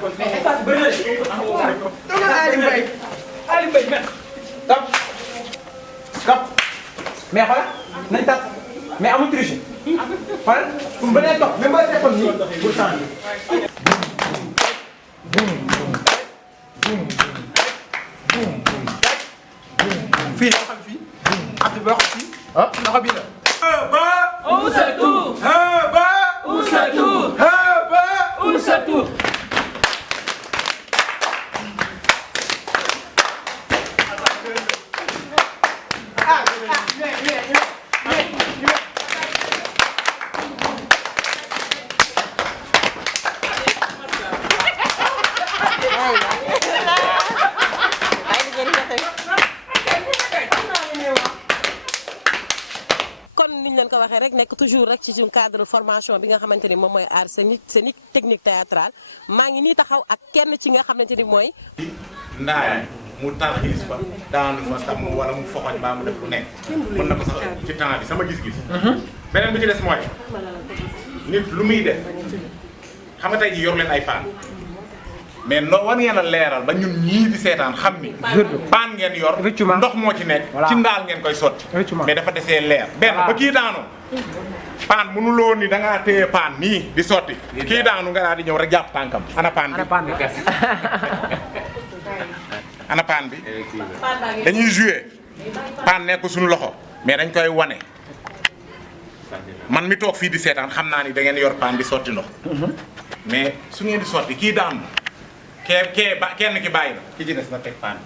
kon mais espace bëri na de. Ali Mbaye. Ali Mbaye mais. Top. Top. mais xoolal nañ tas mais amul triche. xoolal fu mu bënee topp même boo fekkoon nii pour changer. fii loo xam fii. at boo xam fii. ah loxo bii la. Ousatou. Ousatou. Ousatou. ko waxee rek nekk toujours rek ci suñu cadre formation bi nga xamante ni moom mooy art scénique technique théâtrale maa ngi nii taxaw ak kenn ci nga xamante ni mooy. ndaay mu tarxiis fa daanu fa tam wala mu foxoñ baa mu def lu nekk mën na ko sax ci temps bi sama gis-gis. beneen bi ci des mooy nit lu muy def xam nga tey ji yor leen ay paan mais noo war ngeen a leeral ba ñun ñii di seetaan xam ni paan ngeen yor ndox moo ci nekk ci ndaal ngeen koy sotti mais dafa desee leer benn ba kii daanoo paan mënuloo ni da ngaa téye paan nii di sotti kii daanu nga daal di ñëw rek jàpp tànkam ana paan bi ana paan bi dañuy jouer paan nekk suñu loxo mais dañ koy wane man mi toog fii di seetaan xam naa ni da ngeen yor paan di sotti ndox mais su ngeen di sotti kii daanu kenn ki bàyyi na ki ci des na teg paan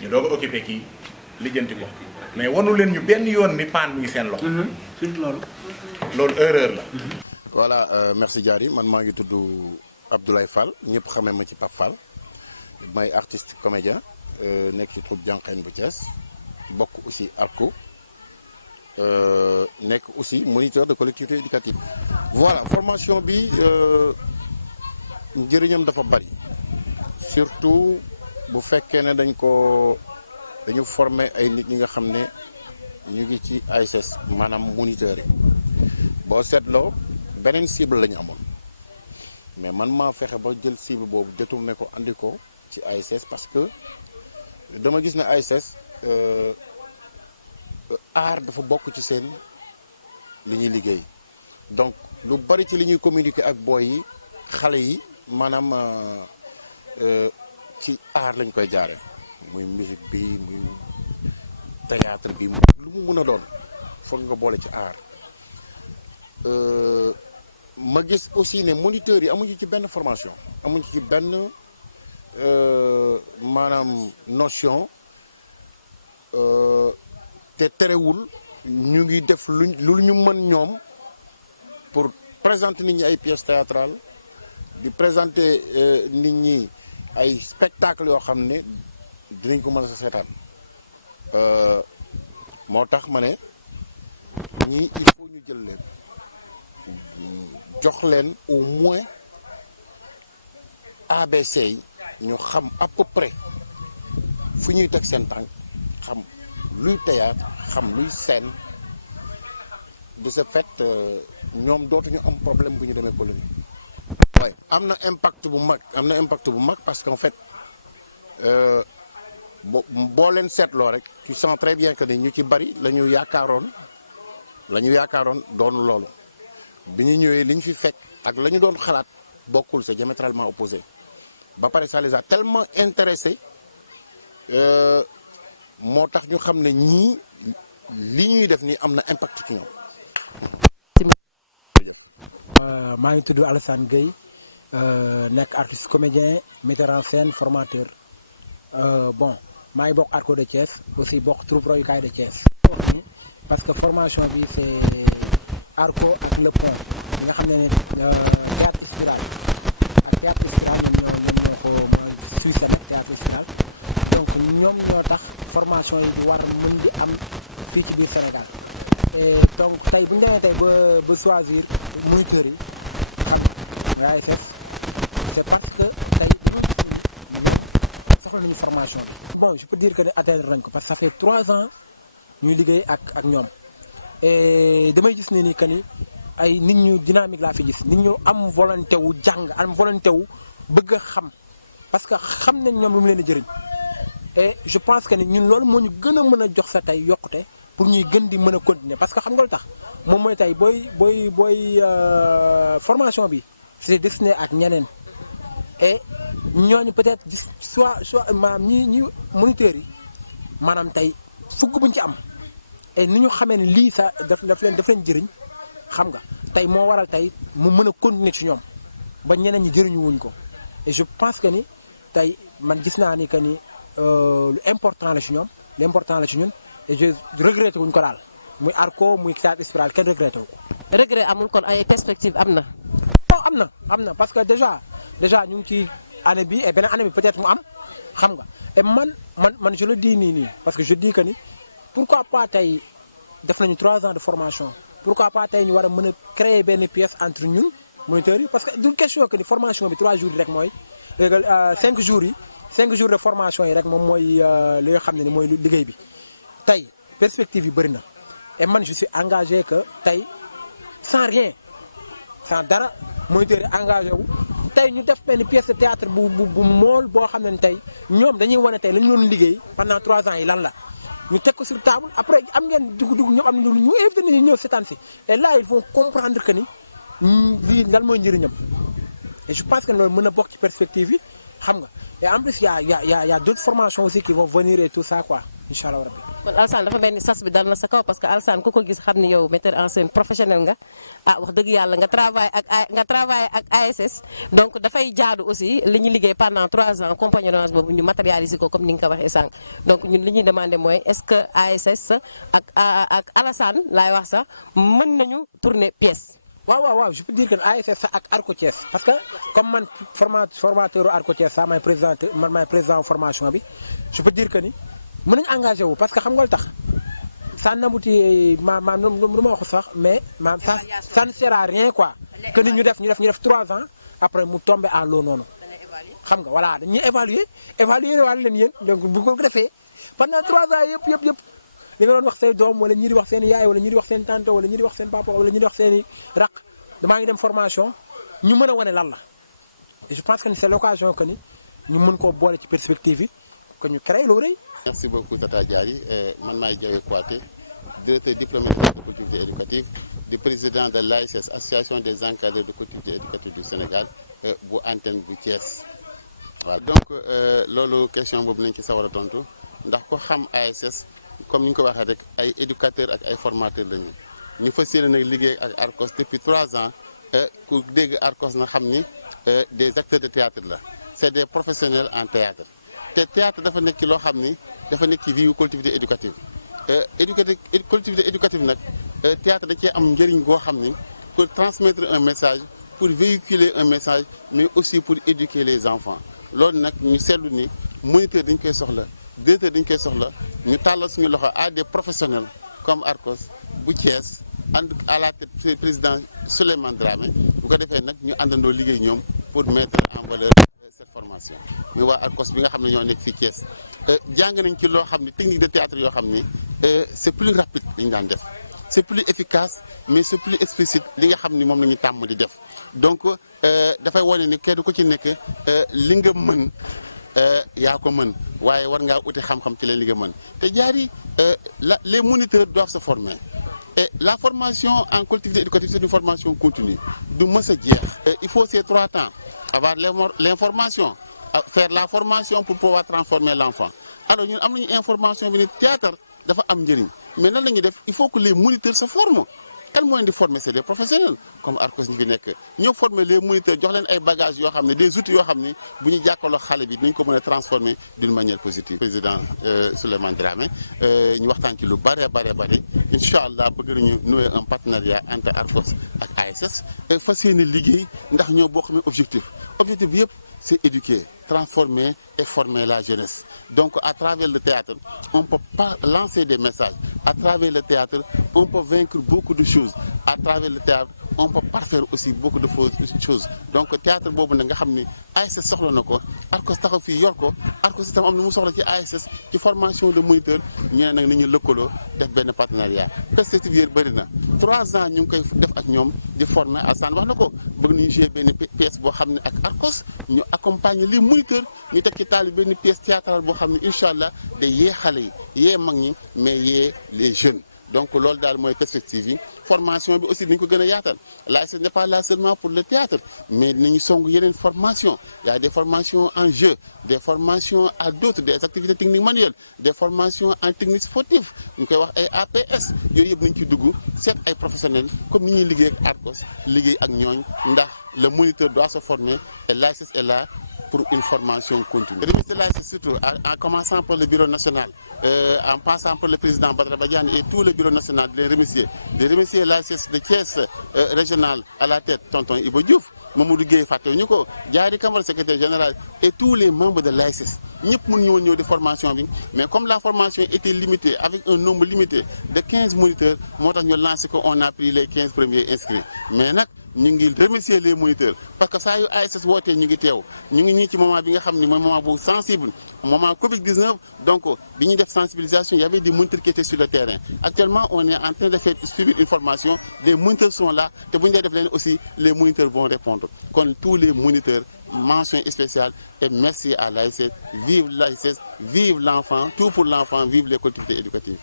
ñu doog a occupé kii lijjanti ko mais wanu leen ñu benn yoon ni paan mi ngi seen loxo. surtout loolu erreur la. voilà merci Diary man maa ngi tudd Abdoulaye Fall ñëpp xamee ma ci Pape Fall may artiste comédien nekk ci troupe Jànqeen bu Thiès bokk aussi ARCO nekk aussi moniteur de collectivité éducative. voilà formation bi njëriñam dafa bari surtout bu fekkee ne dañu former ay nit ñi nga xam ne ñu ngi ci ASS maanaam moniteurs yi boo seetloo beneen cible la ñu amoon mais man maa fexe ba jël cible boobu détourné ko andi ko ci ASS parce que dama gis ne ASS art dafa bokk ci seen li ñuy liggéey donc lu bari ci li ñuy communiquer ak boy yi xale yi maanaam ci art lañ koy jaare muy musique bi muy théâtre bi lu mu mën a doon foog nga boole ci art ma gis aussi ne moniteurs yi amuñu ci benn formation amuñu ci benn maanaam notion te terewul ñu ngi def lu ñu mën ñoom pour présenter nit ñi ay pièces théâtrales di présenter nit ñi ay spectacle yoo xam ne dinañ ko mën a sa seetaan moo tax ma ne ñii il faut ñu jël leen jox leen au moins ABC yi ñu xam à peu près fu ñuy teg seen tànk xam luy théâtre xam luy scène de ce fait ñoom dootuñu am problème bu ñu demee colonie. waaye am na impact bu mag parce qu'en fait boo leen seetloo rek tu sens très bien que ni ñu ci bari la ñu yaakaaroon doon loolu bi ñu ñëwee li ñu fi fekk ak la ñu doon xalaat bokkul, c'est diamétralement opposé ba pare ça les a tellement intéressés moo tax ñu xam ne ñii li ñuy def nii am na impact ci ñoom. maa ngi tudd Alassane Gueye nekk artiste comédien metteur en scène formateur bon maa ngi bokk ARCO de Thiès aussi bokk troupe royukaay de Thiès. parce que formation bi c'est ARCO ak le pont nga xam ne théâtre spiral ak théâtre spiral ñoom ñoo ko Suisse nag théâtre spiral donc ñoom ñoo tax formation yi war mën di am fii ci biir Sénégal et donc tey bu ñu demee tey ba choisir moniteurs yi xam nga ASS c'est parce que tey soxla nañu formation bon je peux dire que ne atteindre nañ ko parce que ça fait 3 ans ñuy liggéey ak ñoom et damay gis ne ni que ni ay nit ñu dynamique laa fi gis nit ñu am volonté wu jàng am volonté wu bëgg a xam parce que xam nañ ñoom lu mu leen di jëriñ et je pense que ni ñun loolu moo ñu gën a mën a jox sa tey yokkute pour ñuy gën di mën a continuer parce que xam nga lu tax moom mooy tey booy formation bi c'est destiné ak ñeneen et ñooñu peut-être soit maanaam ñi moniteurs yi maanaam tey fukk buñ ci am et ni ñu xamee ne lii sa daf leen jëriñ xam nga tey moo waral tey mu mën a continuer ci ñoom ba ñeneen ñi jëriñu wuñ ko et je pense que ni tey man gis naa ni que ni lu important la ci ñoom lu important la ci ñun et je regretté wuñ ko daal muy ARCO muy Théâtre Inspiral kenn regretté wu ko. regret amul kon ay perspective am na. non am na parce que déjà ñu ngi ci année bi et beneen année bi peut-être mu am xam nga et man je le dis nii parce que je dis que ni pourquoi pas tey def nañu 3 ans de formation pourquoi pas tey ñu war a mën a créer benn pièce entre ñun moniteurs yi parce que du question que ni formation bi 3 jours yi rek mooy 5 jours yi 5 jours de formation yi rek moom mooy li nga xam ne ni mooy liggéey bi tey perspective yi bëri na et man je suis engagé que tey sans rien sans dara moniteurs yi engagé wu tey ñu def benn pièce de théâtre bu mool boo xam ne tey ñoom dañuy wane tey la ñu doon liggéey pendant 3 ans yi lan la ñu teg ko sur table après am ngeen dugg ñoom am nañu ñu invité nañu ñëw seetaan si et là ils vont comprendre que ni lii lan mooy njëriñam et je pense que loolu mën a bokk ci perspective yi xam nga et en plus y a d'autres formations aussi qui vont venir et tout ça quoi incha allah rabbi. kon Alassane dafa mel ni sas bi dal na sa kaw parce que Alassane ku ko gis xam ni yow metteur en scène professionnel nga wax dëgg yàlla nga travaille ak ASS donc dafay jaadu aussi li ñu liggéey pendant 3 ans compagnonnage boobu ñu matérialiser ko comme ni nga ko waxee sànq donc ñun li ñuy demandé mooy est-ce que ASS ak Alassane laay wax sax mën nañu tourner pièce. waaw je peux dire que ASS ak ARCO Thiès parce que comme man formateur ARCO Thiès sax maay président formation bi je peux dire que ni mën nañu engagé wu parce que xam nga lu tax ça n'aboutit ma lu ma wax sax mais ça ne sert à rien quoi que ni ñu def 3 ans après mu tomber à l'eau noonu xam nga voilà dañuy évaluer wàll leen yéen donc bu ko defee pendant 3 ans yëpp li nga doon wax say doom wala ñii di wax seen yaay wala ñii di wax seen tante wala ñii di wax seen papa wala ñii di wax seen i raq damaa ngi dem formation ñu mën a wane lan la et je pense que c'est l'occasion que ni ñu mën koo boole ci perspective yi que ñu créé lu rëy. Merci beaucoup Tata Diary man maay Diaye Kouaté directeur diplômé de collectivité éducative du président de l'ASS association des encadreurs de collectivité éducative du Sénégal bu antenne bu Thiès. waaw donc loolu question boobu nañ ci sawar a tontu ndax ko xam ASS comme ni ñu ko waxee rek ay éducateurs ak ay formateurs lañu ñu fas yéene nag liggéey ak ARCOS depuis 3 ans ku dégg ARCOS na xam ni des acteurs de théâtre la c'est des professionnels en théâtre te théâtre dafa nekk ci loo xam ni dafa nekk ci vie collectivité éducative collectivité éducative nag théâtre da cee am njëriñ goo xam ni pour transmettre un message pour véhiculer un message mais aussi pour éduquer les enfants loolu nag ñu seetlu ni moniteur dañ koy soxla directeur dañ koy soxla ñu tàllal suñu loxo à des professionnels comme ARCOS bu Thiès ànd à la tête président Souleymane Dramé bu ko defee nag ñu àndandoo liggéey ñoom pour mettre en valeur cette formation ñu waa ARCOS bi nga xam ne ñoo nekk fii Thiès jàng nañ ci loo xam ne technique de théâtre yoo xam ni c'est plus rapide dañu daan def c'est plus efficace mais c'est plus explicite li nga xam ni moom la ñu tàmm di def donc dafay wane ni kenn ku ci nekk li nga mën yaa ko mën waaye war ngaa uti xam-xam ci leen li nga mën te Diary les moniteurs doivent se former et la formation en collectivité éducative c'est une formation continue du mës a jeex il faut ces 3 temps avoir l'information faire la formation pour pouvoir transformer l'enfant alors ñun am nañu information bi ni théâtre dafa am njëriñ mais nan la ñuy def il faut que les moniteurs se forment kan moo leen di former c'est des professionnels comme ARCOS ñi fi nekk ñoo former les moniteurs jox leen ay bagages yoo xam ne des outils yoo xam ne bu ñu jàkkaarloo xale bi dañ ko mën a transformer d'une manière positive. président Souleymane Dramé ñu waxtaan ci lu bare incha allah bëgg nañu nouer un partenariat entre ARCOS ak ASS fas yéene liggéey ndax ñoo bokk même objectif bi yëpp c'est éduquer, transformer et former la jeunesse. Donc à travers le théâtre, on ne peut pas lancer des messages. À travers le théâtre, on peut vaincre beaucoup de choses. À travers le théâtre, on peut parfaire aussi beaucoup de choses donc théâtre boobu nag nga xam ni ASS soxla na ko ARCOS taxaw fii yor ko ARCOS itam am na mu soxla ci ASS ci formation de moniteur ñu ne nag ni ñu lëkkaloo def benn partenariat perspective yi bëri na 3 ans ñu ngi koy def ak ñoom di former Alassane wax na ko bëgg nañu jouer benn pièce boo xam ne ak ARCOS ñu accompagner les moniteurs ñu teg ci taal benn pièce théâtrale boo xam ne incha allah day yee xale yi yee mag ñi mais yee les jeunes donc loolu daal mooy perspective yi formation bi aussi dañu ko gën a yaatal l'ASS n'est pas là seulement pour le théâtre mais dinañu song yeneen formation il y a des formations en jeu des formations à d'autres des activités techniques manuelles des formations en technique sportive ñu koy wax ay APS yooyu yëpp nañu ci dugg seet ay professionnels comme ni ñuy liggéey ak ARCOS liggéey ak ñooñ ndax le moniteur doit se former et l'ASS est là pour une formation continue. Remercier l'ASS surtout en commençant par le bureau national, en passant par le président Badara Badiane et tout le bureau national, de les remercier. De remercier l'ASS de Thiès régional à la tête, tonton Ibo Diouf, Mamoudou Gueye Fatou Nyuko, Diary Camara, secrétaire général, et tous les membres de l'ASS. Nous avons de formation, mais comme la formation était limitée, avec un nombre limité de 15 moniteurs, on a pris les 15 premiers inscrits. Mais ñu ngi remercier les moniteurs parce que saa yu ASS wootee ñu ngi teew ñu ngi ñii ci moment bi nga xam ne mooy moment bu sensible moment Covid 19 donc bi ñuy def sensibilisation il y avait des moniteurs qui étaient sur le terrain actuellement on est en train de faire suivre une formation les moniteurs sont là te bu ñu def leen aussi les moniteurs vont répondre kon tous les moniteurs mention spéciale et merci à l'ASS vive l'ASS vive l'enfant tout pour l'enfant vive les collectivités éducatives.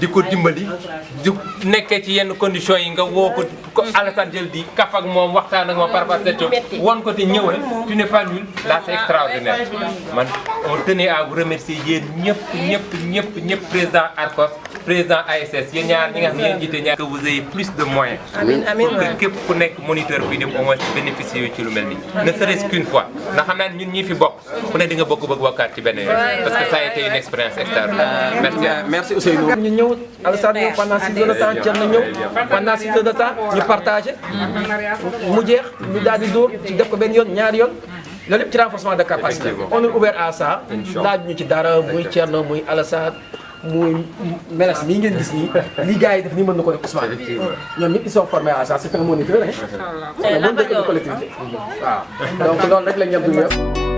di ko dimbali di nekkee ci yenn conditions yi nga woo ko Alassane jël di kaf ak moom waxtaan ak moom par rapport à won ko te ñëwal tu n'es pas nul là c'est extraordinaire man on tenait à vous remercier yéen ñëpp président ARCOS président ASS yéen ñaar ñi nga xam ne yéen jiite ñaar que vous ayez plus de moyens pour que képp ku nekk moniteur buy dem au moins bénéficier ci lu mel nii ne serait-ce qu'une fois ndax xam naa ñun ñi fi bokk ku ne di nga bëgg wakkaat ci benn yoon parce que ça a été une expérience extraordinaire merci Ousseynou ñu ñëw Alassane ñëw pendant 6 heures de temps Thierno ñëw pendant 6 heures de temps ñu partagé mu jeex ñu daal di dóor ci def ko benn yoon ñaari yoon loolu lépp ci renforcement de capacité on est ouvert à ça laaj ñu ci dara muy Thierno muy Alassane muy meles mii ngeen gis nii li gars yi def nii mën na ko def Ousmane ñoom ñëpp ils sont formés à ça c'est un moniteur hein mën dëkk de collectivité waaw donc loolu rek la ñam du